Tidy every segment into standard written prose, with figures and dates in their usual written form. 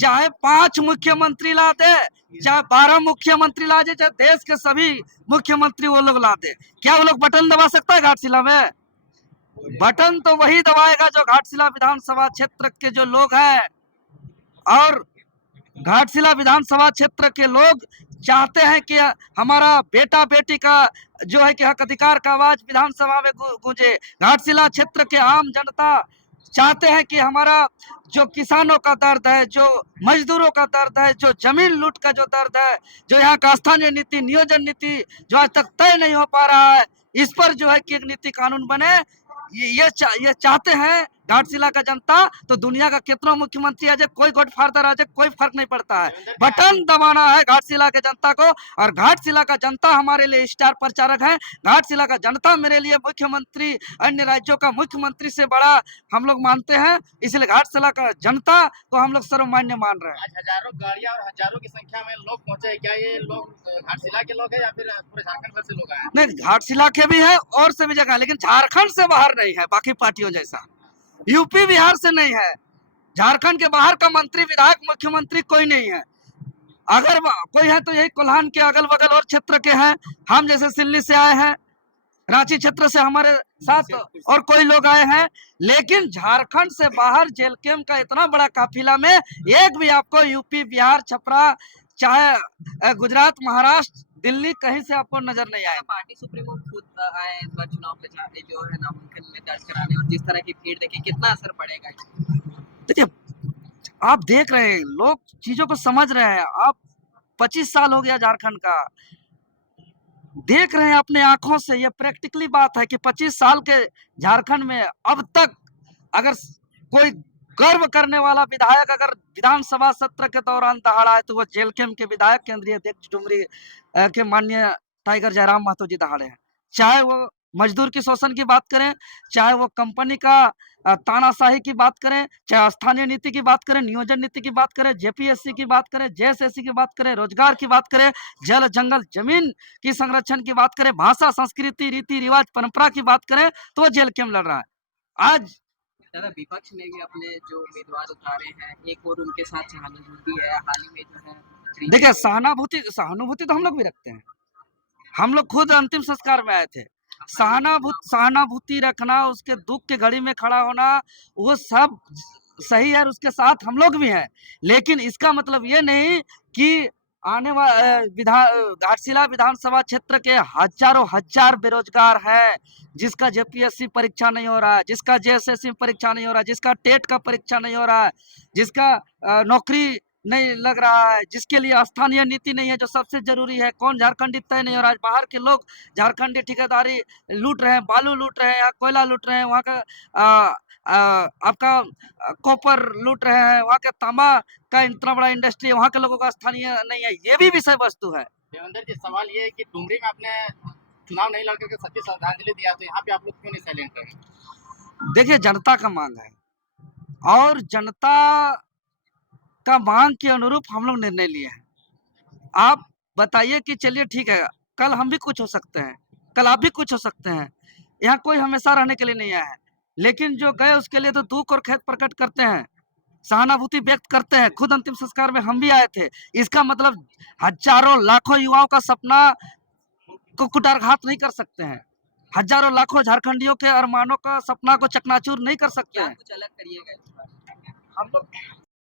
चाहे 5 मुख्यमंत्री ला दे, चाहे 12 मुख्यमंत्री ला दे, चाहे देश के सभी मुख्यमंत्री वो लोग ला दे, क्या वो लोग बटन दबा सकता है घाटशिला में? बटन तो वही दबाएगा जो घाटशिला विधानसभा क्षेत्र के जो लोग हैं। और घाटशिला विधानसभा क्षेत्र के लोग चाहते हैं कि हमारा बेटा बेटी का जो है कि हक अधिकार का आवाज विधानसभा में गूंजे। घाटशिला क्षेत्र के आम जनता चाहते हैं कि हमारा जो किसानों का दर्द है, जो मजदूरों का दर्द है, जो जमीन लूट का जो दर्द है, जो यहाँ का स्थानीय नीति नियोजन नीति जो आज तक तय नहीं हो पा रहा है, इस पर जो है कि एक नीति कानून बने, ये चाहते हैं घाटशिला का जनता। तो दुनिया का कितना मुख्यमंत्री आ जाए, कोई गॉडफादर आ जाए, कोई फर्क नहीं पड़ता है, बटन दबाना है घाटशिला के जनता को। और घाटशिला का जनता हमारे लिए स्टार प्रचारक है। घाटशिला का जनता मेरे लिए मुख्यमंत्री, अन्य राज्यों का मुख्यमंत्री से बड़ा हम लोग मानते हैं, इसलिए घाटशिला का जनता को हम लोग सर्वमान्य मान रहे हैं। आज हजारों गाड़ियां और हजारों की संख्या में लोग पहुंचे, क्या ये लोग घाटशिला के लोग हैं या फिर पूरे झारखंड भर से लोग आए? नहीं, घाटशिला के भी है और सभी जगह, लेकिन झारखंड से बाहर नहीं है, बाकी पार्टियों जैसा यूपी बिहार से नहीं है। झारखंड के बाहर का मंत्री विधायक मुख्यमंत्री कोई नहीं है। अगर कोई है तो यही कोल्हान के अगल बगल और क्षेत्र के हैं। हम जैसे सिल्ली से आए हैं, रांची क्षेत्र से हमारे साथ और कोई लोग आए हैं, लेकिन झारखंड से बाहर जेल कैंप का इतना बड़ा काफिला में एक भी आपको यूपी बिहार छपरा चाहे गुजरात महाराष्ट्र दिल्ली कहीं से आपको नजर नहीं आए। पार्टी सुप्रीमो खुद आए इस बार चुनाव प्रचार जो है नामांकन में दर्ज कराने, और जिस तरह की भीड़ देखिए कितना असर पड़ेगा। देखिए, आप देख रहे हैं, लोग चीजों को समझ रहे हैं। आप 25 साल हो गया झारखंड का, देख रहे हैं अपने आंखों से, ये प्रैक्टिकली बात है कि 25 साल के झारखंड में अब तक अगर कोई गर्व करने वाला विधायक अगर विधानसभा सत्र के दौरान दहाड़ा है तो वो जेल कैंप के विधायक केंद्रीय अध्यक्ष डुमरी के माननीय टाइगर जयराम महतो जी दहाड़े हैं। चाहे वो मजदूर की शोषण की बात करें, चाहे वो कंपनी का तानाशाही की बात करें, चाहे स्थानीय नीति की बात करें, नियोजन नीति की बात करें, जेपीएससी की बात करें, जेएसएससी की बात करें, रोजगार की बात करें, जल जंगल जमीन की संरक्षण की बात करें, भाषा संस्कृति रीति रिवाज परंपरा की बात करें, तो वो जेल कैंप लड़ रहा है। आज दादा विपक्ष ने भी अपने जो उम्मीदवार उतारे हैं, एक और उनके साथ सहानुभूति है, हाल ही में जो है देखिए, सहानुभूति तो हम लोग भी रखते हैं। हम लोग खुद अंतिम संस्कार में आए थे। सहानुभूति रखना, उसके दुख के घड़ी में खड़ा होना, वो सब सही है, उसके साथ हम लोग भी हैं। लेकिन इसका मतलब ये नहीं कि आने वाले घाटशिला विधानसभा क्षेत्र के हजारों हजार बेरोजगार हैं, जिसका जेपीएससी परीक्षा नहीं हो रहा है, जिसका जेएसएससी परीक्षा नहीं हो रहा है, जिसका टेट का परीक्षा नहीं हो रहा है, जिसका नौकरी नहीं लग रहा है, जिसके लिए स्थानीय नीति नहीं है जो सबसे जरूरी है। कौन झारखंडी तय नहीं हो रहा है। बाहर के लोग झारखंडी ठेकेदारी लूट रहे हैं, बालू लूट रहे हैं, यहाँ कोयला लूट रहे हैं, वहाँ का आपका कॉपर लूट रहे हैं, वहाँ का तांबा का इतना बड़ा इंडस्ट्री है, वहाँ के लोगों का स्थानीय नहीं है। ये भी विषय वस्तु है। देवेंद्र जी, सवाल ये है कि डुमरी में आपने चुनाव नहीं लड़कर के सच्ची श्रद्धांजलि दिया, तो यहाँ पे आप लोग क्यों नहीं साइलेंट रहे? देखिए, जनता का मांग है और जनता का मांग के अनुरूप हम लोग निर्णय लिए हैं। आप बताइए कि चलिए ठीक है, कल हम भी कुछ हो सकते हैं, कल आप भी कुछ हो सकते हैं। यहाँ कोई हमेशा रहने के लिए नहीं आया है, लेकिन जो गए उसके लिए तो दुख और खेद प्रकट करते हैं, सहानुभूति व्यक्त करते हैं। खुद अंतिम संस्कार में हम भी आए थे। इसका मतलब हजारों लाखों युवाओं का सपना को कुठाराघात नहीं कर सकते हैं, हजारों लाखों झारखंडियों के अरमानों का सपना को चकनाचूर नहीं कर सकते हैं। कुछ अलग करिएगा। हम लोग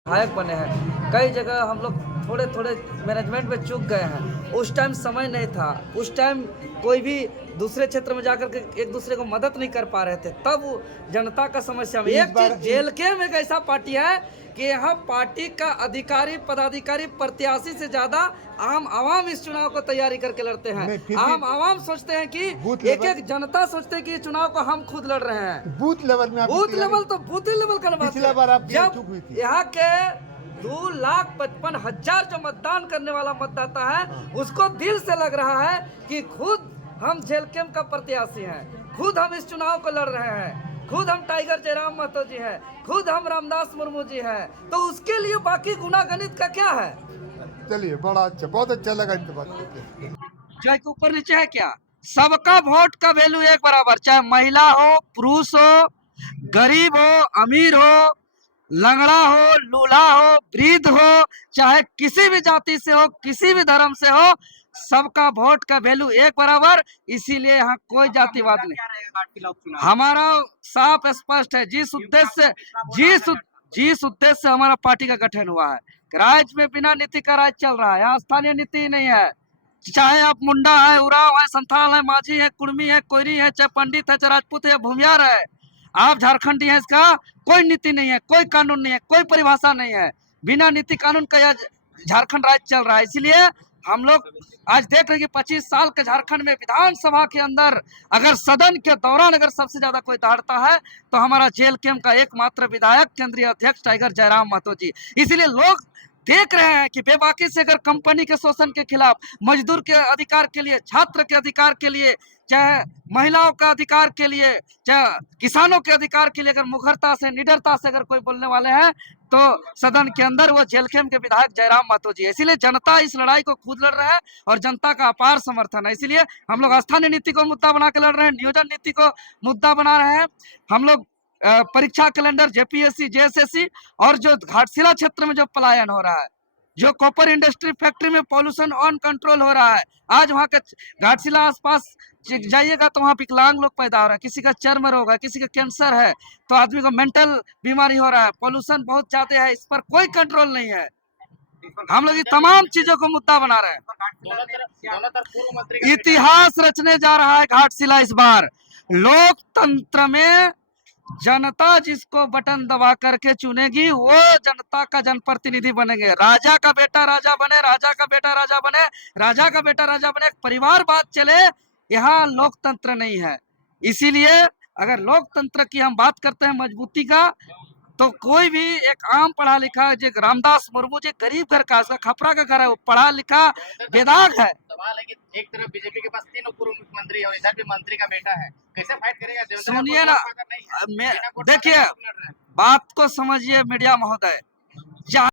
विधायक बने हैं, कई जगह हम लोग थोड़े थोड़े मैनेजमेंट में चूक गए हैं। उस टाइम समय नहीं था, उस टाइम कोई भी दूसरे क्षेत्र में जाकर के एक दूसरे को मदद नहीं कर पा रहे थे, तब जनता का समस्या में एक चीज जेल के में एक ऐसा पार्टी है कि यहाँ पार्टी का अधिकारी पदाधिकारी प्रत्याशी से ज्यादा आम आवाम इस चुनाव को तैयारी करके लड़ते हैं। आम आवाम सोचते हैं कि एक एक जनता सोचते हैं कि इस चुनाव को हम खुद लड़ रहे हैं। बूथ लेवल में, बूथ लेवल तो बूथ लेवल का बात है। जब यहाँ के 2,55,000 जो मतदान करने वाला मतदाता है, उसको दिल से लग रहा है कि खुद हम जेल कैंप का प्रत्याशी हैं, खुद हम इस चुनाव को लड़ रहे हैं, खुद हम टाइगर जयराम महतो जी हैं, खुद हम रामदास मुर्मू जी हैं, तो उसके लिए बाकी गुनागणित का क्या है? चलिए, बड़ा अच्छा, बहुत अच्छा लगा इनसे बात करके। जो है ऊपर नीचे है क्या, सबका वोट का वैल्यू एक बराबर, चाहे महिला हो, पुरुष हो, गरीब हो, अमीर हो, लंगड़ा हो, लूला हो, वृद्ध हो, चाहे किसी भी जाति से हो, किसी भी धर्म से हो, सबका वोट का वैल्यू एक बराबर। इसीलिए यहाँ कोई जातिवाद नहीं। क्या रहेगा घाटशिला उपचुनाव? हमारा साफ स्पष्ट है, जिस उद्देश्य से हमारा पार्टी का गठन हुआ है। राज्य में बिना नीति का राज चल रहा है, यहाँ स्थानीय नीति ही नहीं है। चाहे आप मुंडा है, उराव है, संथाल है, माझी है, कुर्मी है, कोयरी है, चाहे पंडित है, चाहे राजपूत है, भूमियार है, आप झारखंडी हैं, इसका कोई नीति नहीं है, कोई कानून नहीं है, कोई परिभाषा नहीं है। बिना नीति कानून का यह झारखंड राज्य चल रहा है। इसलिए हम लोग आज देख रहे हैं कि 25 साल के झारखंड में विधानसभा के अंदर अगर सदन के दौरान अगर सबसे ज्यादा कोई दहाड़ता है तो हमारा जेल कैंप का एकमात्र विधायक केंद्रीय अध्यक्ष टाइगर जयराम महतो जी। इसलिए लोग देख रहे हैं कि बेबाकी से अगर कंपनी के शोषण के खिलाफ, मजदूर के अधिकार के लिए, छात्र के अधिकार के लिए, चाहे महिलाओं का अधिकार के लिए, चाहे किसानों के अधिकार के लिए अगर मुखरता से, निडरता से अगर कोई बोलने वाले हैं तो सदन के अंदर वो जेलखेम के विधायक जयराम महतो जी है। इसीलिए जनता इस लड़ाई को खुद लड़ रहा है और जनता का अपार समर्थन है। इसीलिए हम लोग स्थानीय नीति को मुद्दा बना के लड़ रहे हैं, नियोजन नीति को मुद्दा बना रहे हैं। हम लोग परीक्षा कैलेंडर, जेपीएससी, जेएसएससी और जो घाटशिला क्षेत्र में जो पलायन हो रहा है, जो कॉपर इंडस्ट्री फैक्ट्री में पॉल्यूशन ऑन कंट्रोल हो रहा है, आज वहाँ के घाटशिला आसपास जाइएगा तो वहाँ विकलांग लोग पैदा हो रहा है, किसी का चर्म रोग है, किसी का कैंसर है, तो आदमी को मेंटल बीमारी हो रहा है, पॉल्यूशन बहुत ज्यादा है, इस पर कोई कंट्रोल नहीं है। हम लोग ये तमाम चीजों को मुद्दा बना रहे हैं। दोनों तरफ पूर्व मंत्री का इतिहास रचने जा रहा है घाटशिला इस बार। लोकतंत्र में जनता जिसको बटन दबा करके चुनेगी वो जनता का जनप्रतिनिधि बनेंगे। राजा का बेटा राजा बने, राजा का बेटा राजा बने, राजा का बेटा राजा बने, परिवारवाद चले, यहाँ लोकतंत्र नहीं है। इसीलिए अगर लोकतंत्र की हम बात करते हैं मजबूती का, तो कोई भी एक आम पढ़ा लिखा, जो रामदास मुर्मू जी गरीब घर का, उसका खपरा का घर है, वो पढ़ा लिखा बेदाग है। सवाल है कि एक तरफ बीजेपी के पास 3 पूर्व मुख्यमंत्री है और इधर भी मंत्री का बेटा है, कैसे फाइट करेगा? देवेंद्र सुनिए को ना, वोट अगर नहीं है, बिना वोट देखिए पाकर लोग लड़ रहे हैं। बात को समझिए मीडिया महोदय।